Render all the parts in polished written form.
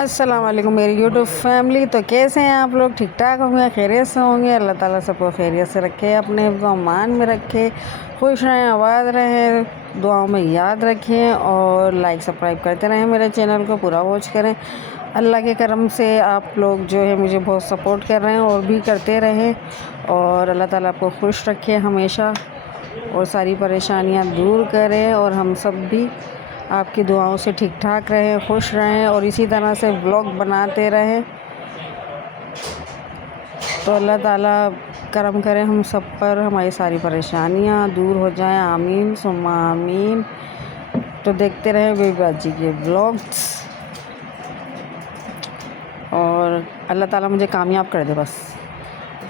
अस्सलाम वालेकुम मेरी यूट्यूब फैमिली। तो कैसे हैं आप लोग? ठीक ठाक होंगे, खैरियत से होंगे। अल्लाह ताला सबको खैरियत से रखे, अपने अमान में रखे, खुश रहें, आबाद रहें, दुआओं में याद रखें और लाइक सब्सक्राइब करते रहें। मेरे चैनल को पूरा वॉच करें। अल्लाह के करम से आप लोग जो है मुझे बहुत सपोर्ट कर रहे हैं और भी करते रहें। और अल्लाह ताला आपको खुश रखे हमेशा और सारी परेशानियां दूर करें और हम सब भी आपकी दुआओं से ठीक ठाक रहें, खुश रहें और इसी तरह से व्लॉग बनाते रहें। तो अल्लाह ताला करम करें हम सब पर, हमारी सारी परेशानियां दूर हो जाएं। आमीन सुम्मा आमीन। तो देखते रहें बेबी बाजी के व्लॉग्स और अल्लाह ताला मुझे कामयाब कर दे बस।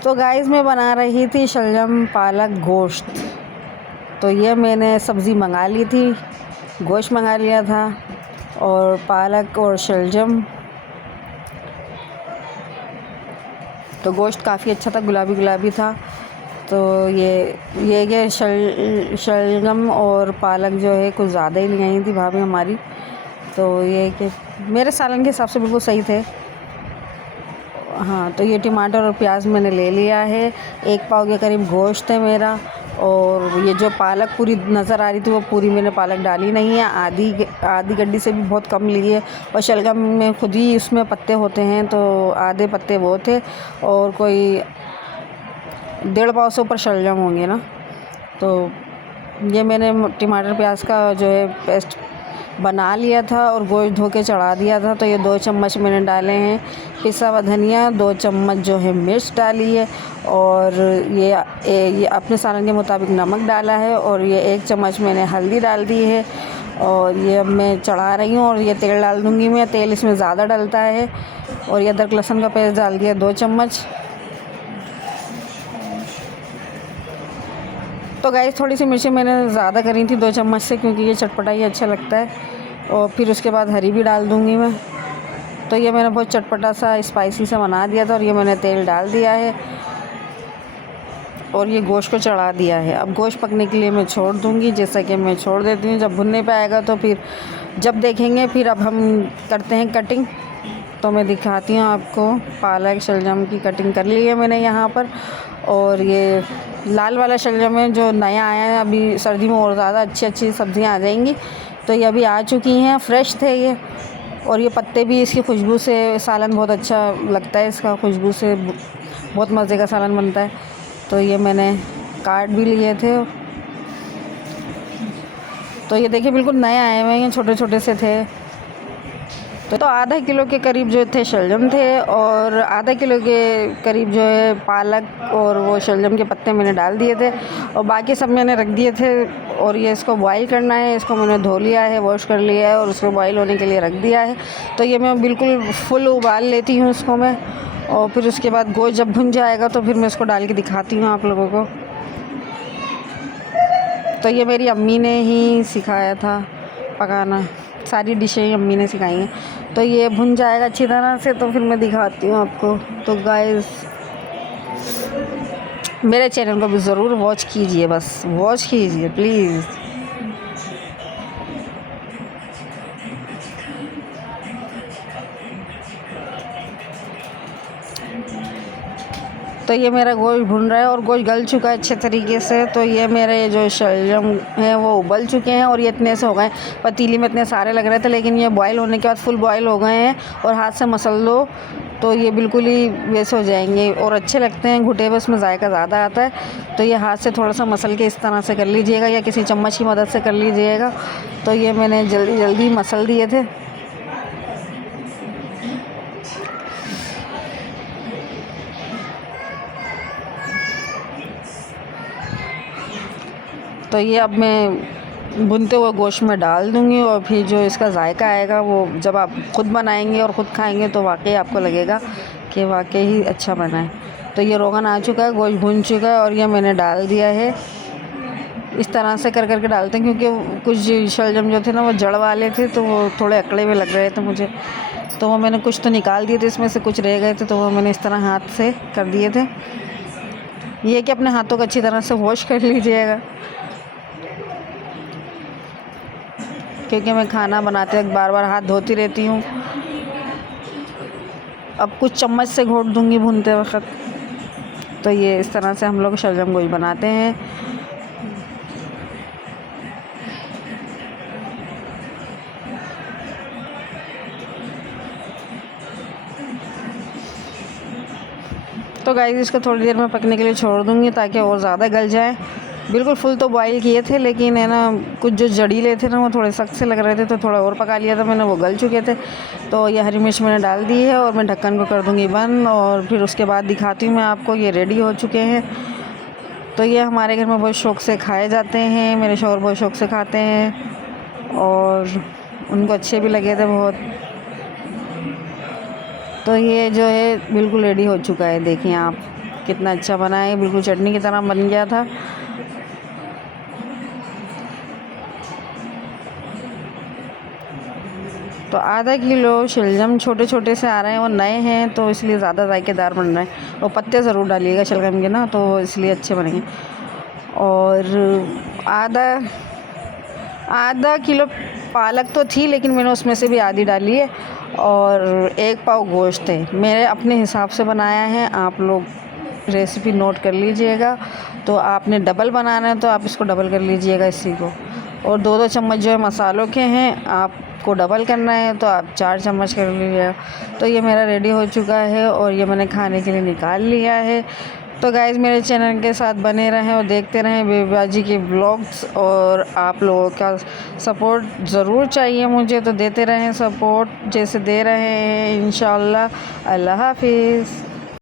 तो गाइस मैं बना रही थी शलजम पालक गोश्त। तो ये मैंने सब्ज़ी मंगा ली थी, गोश्त मंगा लिया था और पालक और शलजम। तो गोश्त काफ़ी अच्छा था, गुलाबी गुलाबी था। तो ये शलजम और पालक जो है कुछ ज़्यादा ही ले आई थी भाभी हमारी। तो ये कि मेरे सालन के हिसाब से बिल्कुल सही थे। हाँ, तो ये टमाटर और प्याज मैंने ले लिया है। 1 पाव के करीब गोश्त है मेरा। और ये जो पालक पूरी नज़र आ रही थी वो पूरी मैंने पालक डाली नहीं है, आधी गड्डी से भी बहुत कम ली है। और शलगम में खुद ही उसमें पत्ते होते हैं, तो आधे पत्ते वो थे और कोई 1.5 पाव से ऊपर शलजम होंगे ना। तो ये मैंने टमाटर प्याज का जो है पेस्ट बना लिया था और गोश्त धो के चढ़ा दिया था। तो ये 2 चम्मच मैंने डाले हैं पिसा हुआ धनिया, 2 चम्मच जो है मिर्च डाली है और ये अपने सालन के मुताबिक नमक डाला है और ये 1 चम्मच मैंने हल्दी डाल दी है। और ये अब मैं चढ़ा रही हूँ और ये तेल डाल दूँगी मैं। तेल इसमें ज़्यादा डलता है। और ये अदरक लहसुन का पेस्ट डाल दिया 2 चम्मच। तो गाइस थोड़ी सी मिर्ची मैंने ज़्यादा करी थी 2 चम्मच से, क्योंकि ये चटपटा ही अच्छा लगता है। और फिर उसके बाद हरी भी डाल दूँगी मैं। तो ये मैंने बहुत चटपटा सा स्पाइसी सा बना दिया था और ये मैंने तेल डाल दिया है और ये गोश्त को चढ़ा दिया है। अब गोश्त पकने के लिए मैं छोड़ दूँगी, जैसा कि मैं छोड़ देती हूँ। जब भुनने पे आएगा तो फिर जब देखेंगे। फिर अब हम करते हैं कटिंग। तो मैं दिखाती हूँ आपको। पालक शलजम की कटिंग कर ली है मैंने यहाँ पर। और ये लाल वाला शलजम है जो नया आया है। अभी सर्दी में और ज़्यादा अच्छी सब्ज़ियाँ आ जाएंगी। तो ये अभी आ चुकी हैं, फ्रेश थे ये। और ये पत्ते भी इसकी खुशबू से सालन बहुत अच्छा लगता है, इसका खुशबू से बहुत मज़े का सालन बनता है। तो ये मैंने काट भी लिए थे। तो ये देखिए बिल्कुल नए आए हुए हैं, छोटे छोटे से थे। तो आधा किलो के करीब जो थे शलजम थे और आधा किलो के करीब जो है पालक और वो शलजम के पत्ते मैंने डाल दिए थे और बाकी सब मैंने रख दिए थे। और ये इसको बॉईल करना है। इसको मैंने धो लिया है, वॉश कर लिया है और उसको बॉईल होने के लिए रख दिया है। तो ये मैं बिल्कुल फुल उबाल लेती हूँ इसको मैं। और फिर उसके बाद गोश्त जब भुन जाएगा तो फिर मैं इसको डाल के दिखाती हूँ आप लोगों को। तो ये मेरी अम्मी ने ही सिखाया था पकाना, सारी डिशें अम्मी ने सिखाई हैं। तो ये भुन जाएगा अच्छी तरह से तो फिर मैं दिखाती हूँ आपको। तो गाइस मेरे चैनल को भी ज़रूर वॉच कीजिए, बस वॉच कीजिए प्लीज़। तो ये मेरा गोश्त भुन रहा है और गोश्त गल चुका है अच्छे तरीके से। तो ये मेरे जो शलजम हैं वो उबल चुके हैं और ये इतने से हो गए। पतीली में इतने सारे लग रहे थे, लेकिन ये बॉईल होने के बाद फुल बॉईल हो गए हैं। और हाथ से मसल दो तो ये बिल्कुल ही वैसे हो जाएंगे और अच्छे लगते हैं। घुटे हुए उसमें जायका ज़्यादा आता है। तो ये हाथ से थोड़ा सा मसल के इस तरह से कर लीजिएगा या किसी चम्मच की मदद से कर लीजिएगा। तो ये मैंने जल्दी मसल दिए थे। तो ये अब मैं भुनते हुए गोश्त में डाल दूँगी और फिर जो इसका जायका आएगा वो जब आप ख़ुद बनाएंगे और ख़ुद खाएंगे तो वाकई आपको लगेगा कि वाकई ही अच्छा बना है। तो ये रोगन आ चुका है, गोश्त भुन चुका है और ये मैंने डाल दिया है। इस तरह से कर के डालते हैं, क्योंकि कुछ शलजम जो थे ना वो जड़ वाले थे, तो वो थोड़े अकड़े हुए लग रहे थे मुझे। तो वो मैंने कुछ तो निकाल दिए थे, इसमें से कुछ रह गए थे, तो वो मैंने इस तरह हाथ से कर दिए थे। ये कि अपने हाथों को अच्छी तरह से वॉश कर लीजिएगा, क्योंकि मैं खाना बनाते वक्त बार बार हाथ धोती रहती हूँ। अब कुछ चम्मच से घोट दूँगी भूनते वक़्त। तो ये इस तरह से हम लोग शलजम गोश्त बनाते हैं। तो गाइस इसको थोड़ी देर में पकने के लिए छोड़ दूँगी ताकि और ज़्यादा गल जाए। बिल्कुल फुल तो बॉईल किए थे, लेकिन है ना कुछ जो जड़ीले थे ना वो थोड़े सख्त से लग रहे थे, तो थोड़ा और पका लिया था मैंने, वो गल चुके थे। तो ये हरी मिर्च मैंने डाल दी है और मैं ढक्कन को कर दूँगी बंद, और फिर उसके बाद दिखाती हूँ मैं आपको। ये रेडी हो चुके हैं। तो ये हमारे घर में बहुत शौक़ से खाए जाते हैं, मेरे शौहर बहुत शौक़ से खाते हैं और उनको अच्छे भी लगे थे बहुत। तो ये जो है बिल्कुल रेडी हो चुका है, देखिए आप कितना अच्छा बना है, बिल्कुल चटनी की तरह बन गया था। तो आधा किलो शलजम छोटे छोटे से आ रहे हैं, वो नए हैं तो इसलिए ज़्यादा जायकेदार बन रहे हैं। और पत्ते ज़रूर डालिएगा शलगम के ना, तो इसलिए अच्छे बनेंगे। और आधा किलो पालक तो थी, लेकिन मैंने उसमें से भी आधी डाली है। और 1 पाव गोश्त है, मेरे अपने हिसाब से बनाया है, आप लोग रेसिपी नोट कर लीजिएगा। तो आपने डबल बनाना है तो आप इसको डबल कर लीजिएगा इसी को। और 2-2 चम्मच जो है मसालों के हैं, आपको डबल करना है तो आप 4 चम्मच कर लीजिएगा। तो ये मेरा रेडी हो चुका है और ये मैंने खाने के लिए निकाल लिया है। तो गाइज़ मेरे चैनल के साथ बने रहें और देखते रहें बेबी के व्लॉग्स, और आप लोगों का सपोर्ट ज़रूर चाहिए मुझे, तो देते रहें सपोर्ट जैसे दे रहे हैं इंशाअल्लाह। अल्लाह हाफ़िज़।